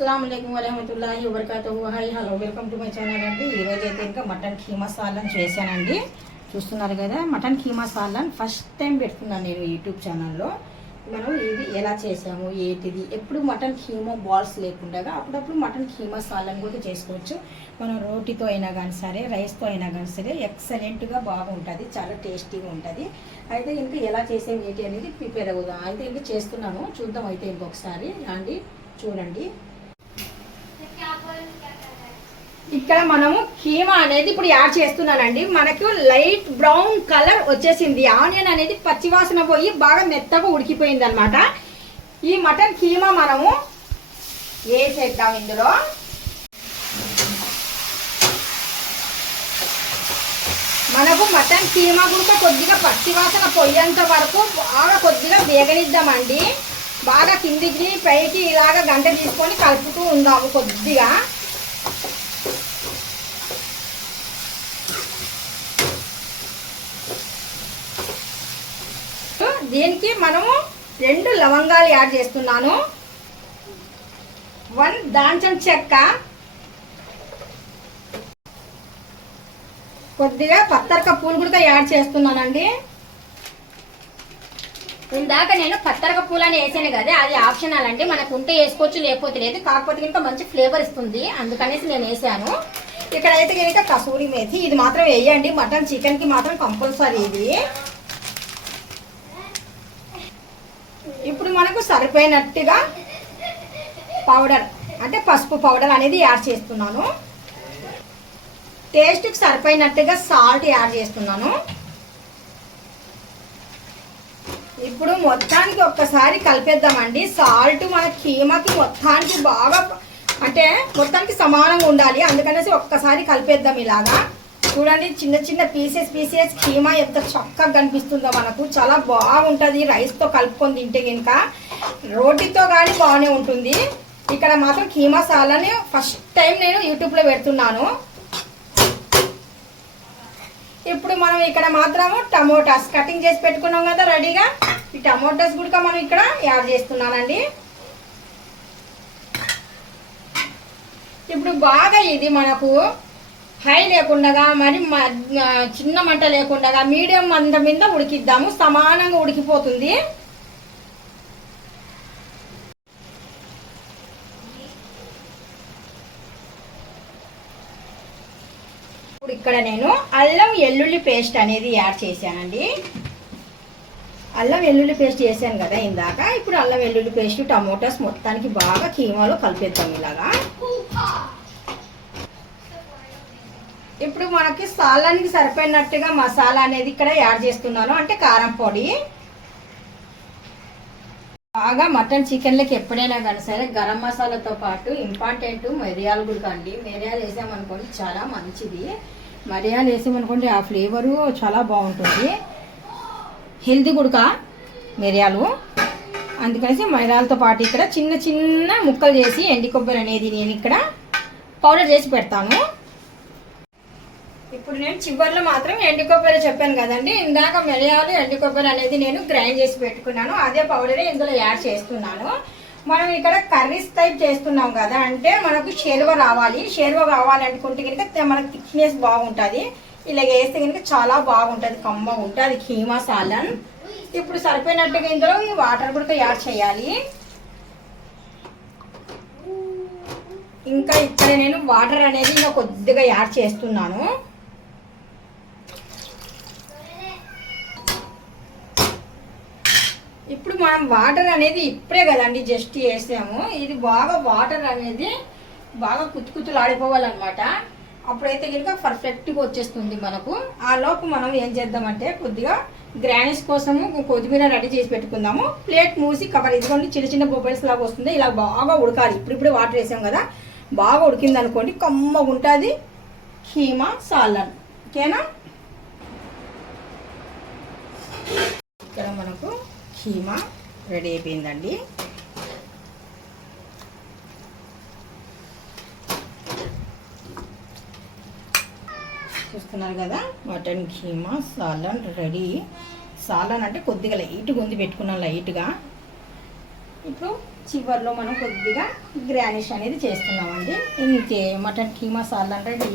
అస్సలాము అలైకుం వరహమతుల్లాహి వబరకాతుహు. Hi hello welcome to my channel అండి. ఈరోజు అయితే ఇంకా మటన్ కీమా సాలన్ చేశానండి. చూస్తున్నారు కదా, mutton keema salan first time పెడుతున్నాను నేను యూట్యూబ్ ఛానల్లో. మనం ఇది ఎలా చేసాము ఏంటిది, ఎప్పుడు మటన్ కీమా బాల్స్ లేకుండా అప్పుడప్పుడు మటన్ కీమా సాలన్ కూడా చేసుకోవచ్చు. మనం రోటీతో అయినా కానీ సరే, రైస్తో అయినా కానీ సరే ఎక్సలెంట్గా బాగుంటుంది, చాలా టేస్టీగా ఉంటుంది. అయితే ఇంకా ఎలా చేసేవి ఏంటి అనేది ప్రిపేర్ అవుదాం. అయితే ఇంకా చేస్తున్నాను, చూద్దాం. అయితే ఇంకొకసారి అండి చూడండి. ఇక్కడ మనము కీమా అనేది ఇప్పుడు యాడ్ చేస్తున్నానండి. మనకు లైట్ బ్రౌన్ కలర్ వచ్చేసింది. ఆనియన్ అనేది పచ్చివాసన పోయి బాగా మెత్తగా ఉడికిపోయింది అనమాట. ఈ మటన్ కీమా మనము వేసేద్దాం ఇందులో. మనకు మటన్ కీమా కూడా కొద్దిగా పచ్చివాసన పోయేంత వరకు బాగా కొద్దిగా వేగనిద్దామండి. బాగా కిందికి పైకి ఇలాగ గంట తీసుకొని కలుపుతూ ఉందాము కొద్దిగా. దీనికి మనము 2 లవంగాలు యాడ్ చేస్తున్నాను, 1 దాల్చిన చెక్క, కొద్దిగా పత్తరక పూలు కూడా యాడ్ చేస్తున్నానండి. ఇందాక నేను పత్తరక పూలు అని వేసాను కదా, అది ఆప్షనల్ అండి. మనకు ఉంటే వేసుకోవచ్చు, లేకపోతే లేదు. కాకపోతే ఇంకా మంచి ఫ్లేవర్ ఇస్తుంది, అందుకనేసి నేను వేసాను. ఇక్కడైతే కనుక కసూరి మేథి, ఇది మాత్రం వేయండి. మటన్ చికెన్కి మాత్రం కంపల్సరీ ఇది. ఇప్పుడు మనకు సరిపోయినట్టుగా పౌడర్ అంటే పసుపు పౌడర్ అనేది యాడ్ చేస్తున్నాను. టేస్ట్కి సరిపోయినట్టుగా సాల్ట్ యాడ్ చేస్తున్నాను. ఇప్పుడు మొత్తానికి ఒక్కసారి కలిపేద్దామండి. సాల్ట్ మన కీమాకి మొత్తానికి బాగా అంటే మొత్తానికి సమానంగా ఉండాలి, అందుకనేసి ఒక్కసారి కలిపేద్దాం ఇలాగా. చూడండి, చిన్న చిన్న పీసెస్ కీమా ఎంత చక్కగా కనిపిస్తుందో మనకు. చాలా బాగుంటుంది రైస్తో కలుపుకొని తింటే కనుక. రోటీతో కానీ బాగానే ఉంటుంది. ఇక్కడ మాత్రం కీమా సాలని ఫస్ట్ టైం నేను యూట్యూబ్లో పెడుతున్నాను. ఇప్పుడు మనం ఇక్కడ మాత్రము టమోటాస్ కటింగ్ చేసి పెట్టుకున్నాం కదా రెడీగా. ఈ టమోటాస్ కూడా మనం ఇక్కడ యాడ్ చేస్తున్నానండి. ఇప్పుడు బాగా ఇది మనకు హై లేకుండా మరి చిన్న మంట లేకుండా మీడియం మంట మీద ఉడికిద్దాము. సమానంగా ఉడికిపోతుంది. ఇప్పుడు ఇక్కడ నేను అల్లం వెల్లుల్లి పేస్ట్ అనేది యాడ్ చేశానండి. అల్లం వెల్లుల్లి పేస్ట్ చేశాను కదా ఇందాక. ఇప్పుడు అల్లం వెల్లుల్లి పేస్ట్ టమోటాస్ మొత్తానికి బాగా కీమాలో కలిపేద్దాం ఇలాగా. ఇప్పుడు మనకి సాలానికి సరిపోయినట్టుగా మసాలా అనేది ఇక్కడ యాడ్ చేస్తున్నాను, అంటే కారం పొడి. బాగా మటన్ చికెన్లకి ఎప్పుడైనా కానీ సరే గరం మసాలాతో పాటు ఇంపార్టెంట్ మిరియాలు కూడా అండి. మిరియాలు వేసామనుకోండి చాలా మంచిది. మిరియాలు వేసామనుకోండి ఆ ఫ్లేవరు చాలా బాగుంటుంది. హెల్తీ కూడా మిరియాలు, అందుకనేసి మిరియాలతో పాటు ఇక్కడ చిన్న చిన్న ముక్కలు చేసి ఎండి కొబ్బరి అనేది నేను ఇక్కడ పౌడర్ చేసి పెడతాను. ఇప్పుడు నేను చివరిలో మాత్రం ఎండు కొబ్బరి చెప్పాను కదండి, ఇందాక మిరియాలు ఎండు కొబ్బరి అనేది నేను గ్రైండ్ చేసి పెట్టుకున్నాను. అదే పౌడరే ఇందులో యాడ్ చేస్తున్నాను. మనం ఇక్కడ కర్రీస్ టైప్ చేస్తున్నాం కదా, అంటే మనకు షేర్వా రావాలి. షేర్వా కావాలనుకుంటే కనుక మనకు థిక్నెస్ బాగుంటుంది. ఇలా వేస్తే కనుక చాలా బాగుంటుంది, కమ్మగా ఉంటుంది కీమా సాలన్. ఇప్పుడు సరిపోయినట్టుగా ఇందులో ఈ వాటర్ కూడా యాడ్ చేయాలి. ఇంకా ఇక్కడ నేను వాటర్ అనేది ఇంకా కొద్దిగా యాడ్ చేస్తున్నాను. ఇప్పుడు మనం వాటర్ అనేది ఇప్పుడే కదండి జస్ట్ వేసాము. ఇది బాగా వాటర్ అనేది బాగా కుతుకుతులాడిపోవాలన్నమాట. అప్పుడైతే కనుక పర్ఫెక్ట్గా వచ్చేస్తుంది మనకు. ఆ లోపు మనం ఏం చేద్దామంటే కొద్దిగా గ్రానిష్ కోసము కొత్తిమీర రెడీ చేసి పెట్టుకుందాము. ప్లేట్ మూసి కవర్, ఇదిగోండి చిన్న చిన్న బొబ్బైల్స్ లాగా వస్తుంది. ఇలా బాగా ఉడకాలి. ఇప్పుడు వాటర్ వేసాం కదా, బాగా ఉడికింది అనుకోండి కమ్మగా ఉంటుంది కీమా సాలన్. ఓకేనా? ఇక్కడ మనకు కీమా రెడీ అయిపోయిందండి. చూస్తున్నారు కదా, మటన్ కీమా సాలన్ రెడీ. సాలన్ అంటే కొద్దిగా లైట్గా ఉంది పెట్టుకున్నాను లైట్గా. ఇప్పుడు చివర్లో మనం కొద్దిగా గ్రానిష్ అనేది చేస్తున్నామండి. ఇంతే మటన్ కీమా సాలన్ రెడీ.